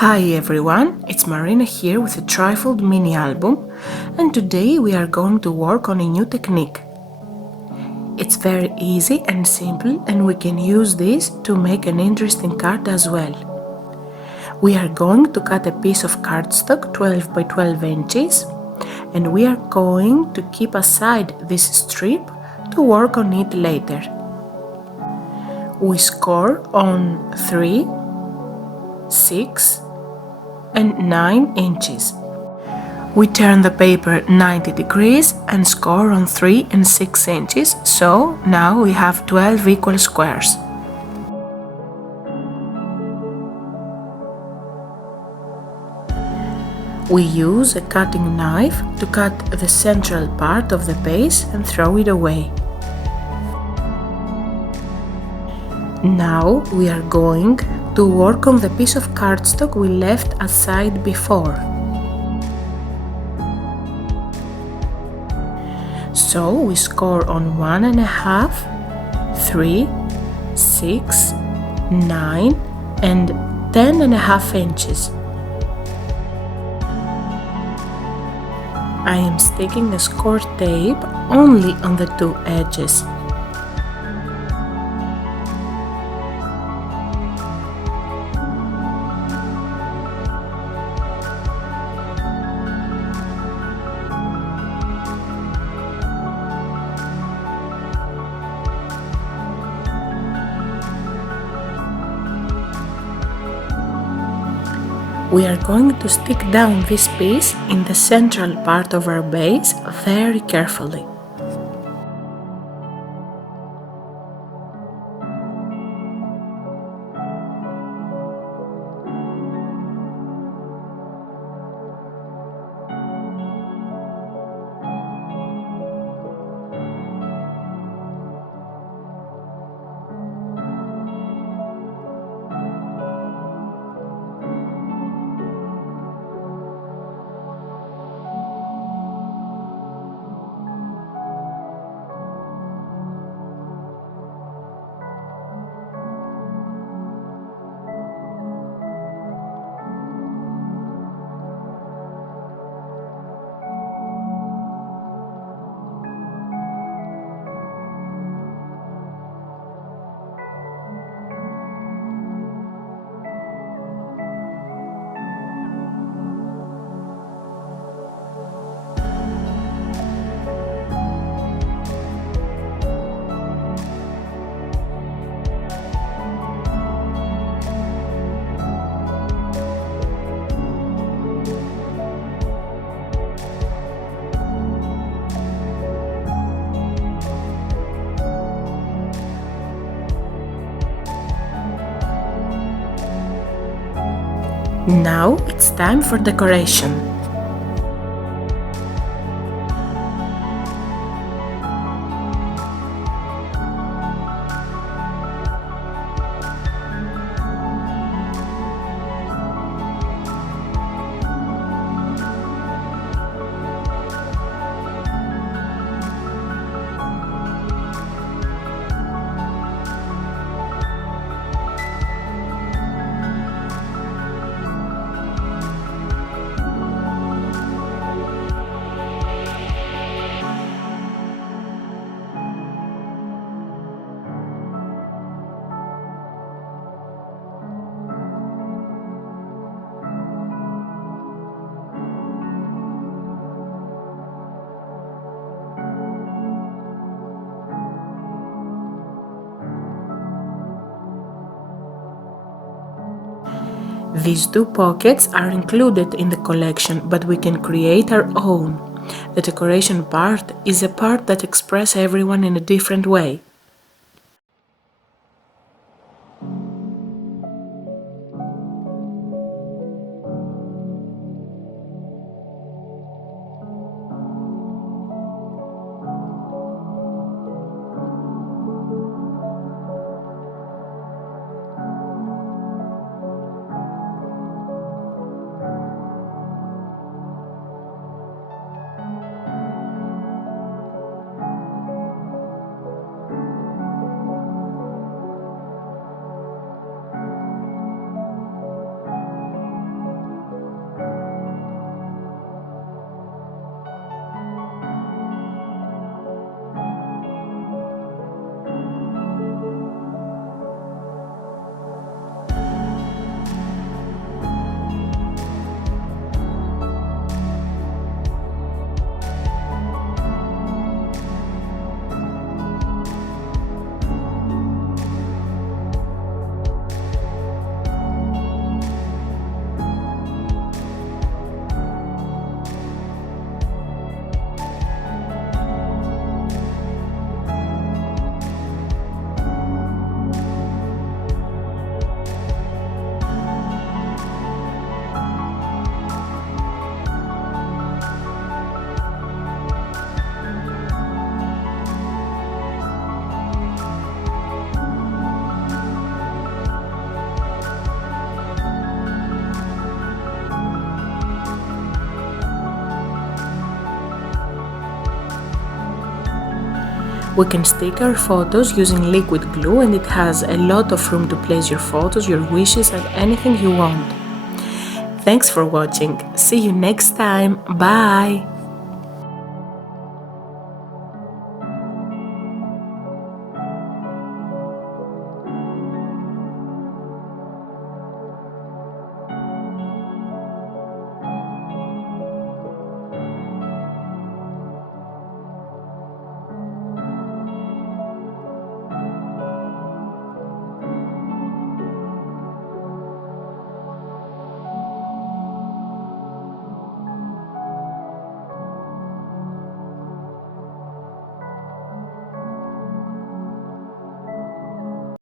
Hi everyone, it's Marina here with a Trifold mini album, and today we are going to work on a new technique. It's very easy and simple, and we can use this to make an interesting card as well. We are going to cut a piece of cardstock 12 by 12 inches, and we are going to keep aside this strip to work on it later. We score on 3, 6 and 9 inches. We turn the paper 90 degrees and score on 3 and 6 inches, so now we have 12 equal squares. We use a cutting knife to cut the central part of the base and throw it away. Now we are going to work on the piece of cardstock we left aside before. So we score on 1.5, 3, 6, 9 and 10.5 inches. I am sticking a score tape only on the two edges. We are going to stick down this piece in the central part of our base very carefully. Now it's time for decoration. These two pockets are included in the collection, but we can create our own. The decoration part is a part that expresses everyone in a different way. We can stick our photos using liquid glue and it has a lot of room to place your photos, your wishes and anything you want. Thanks for watching. See you next time. Bye!